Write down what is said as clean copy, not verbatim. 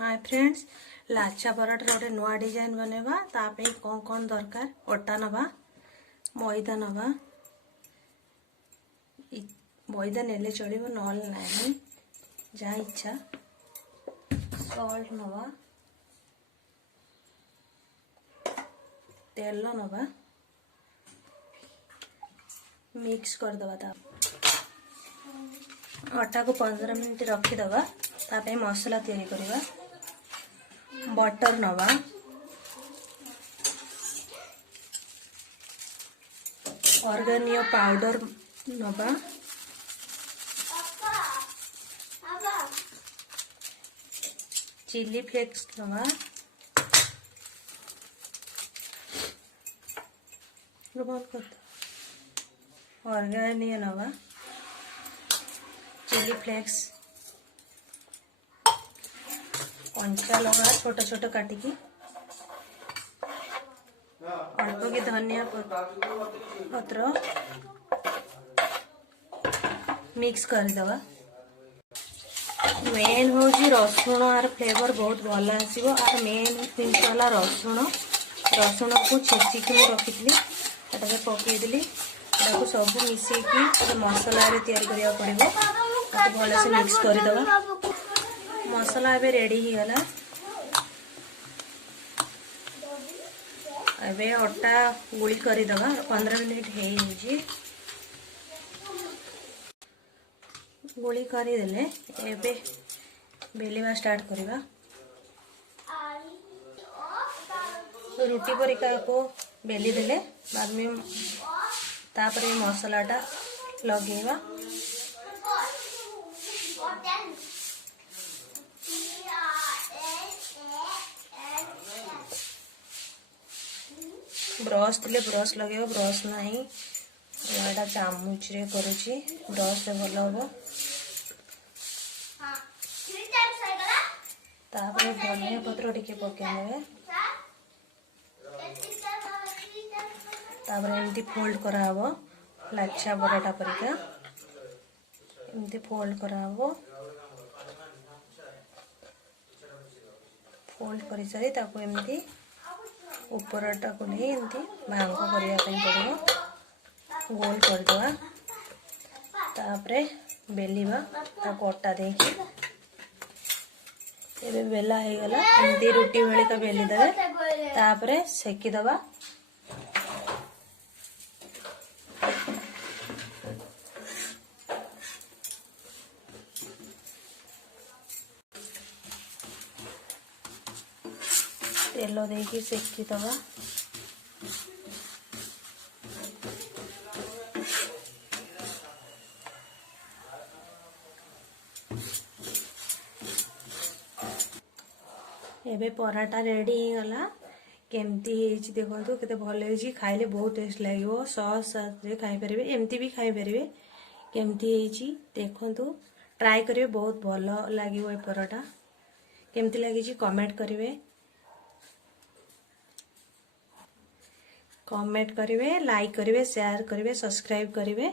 Hi friends, लाछा पराठा गोटे नुआ डिजाइन बनवा तापे कौन कौन दरकार अटा नवा मैदा नवा मैदा नेले चलो ना जहाँ इच्छा सॉल्ट नवा तेल नवा मिक्स करदवा अटा को 15 मिनट रखीदवा तापे मसला तैयारी करवा बटर नवा ऑर्गेनिक पाउडर नवा चिली फ्लेक्स नवा ऑर्गेनिक नवा चिली फ्लेक्स कंचा लगा छोट छोट काटिकी अल्प की धनिया पत्र मिक्स करदवा मेन हूँ रसुण आर फ्लेवर बहुत भल आसो आर मेन जिनस है रसुण रसुण को छेचिकी रखी पकईदेली सब मिसेकी मसला तैयारी करने पड़ो भल से मिक्स करदवा मसला एबे रेडी ही गला एबे अटा गुड़ी करदवा 15 मिनट हो गुड़ी करदेले एबे बेलिवा स्टार्ट करवा रुटी परिका को बेली देले बाद में तापर मसलाटा लगेवा ब्रश थे ब्रश लगे ब्रश नहीं यहाँ चामच रे करुची ब्रश से भल हम तापर धनिया पत्र टिके पकईने तापर एमती फोल्ड कराव लाछा पराठा परिका एमती फोल्ड कराव फोल्ड कर सारी ताको एमती उपरटा को नहीं एमती भांग करने पड़ो गोल करदे तापरे बेलिवा ताको अटा देकी एबे बेला हो गला एमती रुटी भली का बेली देवे तापरे सेकी दवा तेल देकी सेकी दवा एबे पराठा रेडी हो गला केमती देखो केते भल हो खाइले बहुत टेस्ट लगे सॉस खाई पारे एमती भी खाई पारे केमती देखो ट्राई करिवे बहुत भल लगे पराठा केमती लगी कमेंट करिवे कमेंट करिवे लाइक करिवे शेयर करिवे सब्सक्राइब करिवे।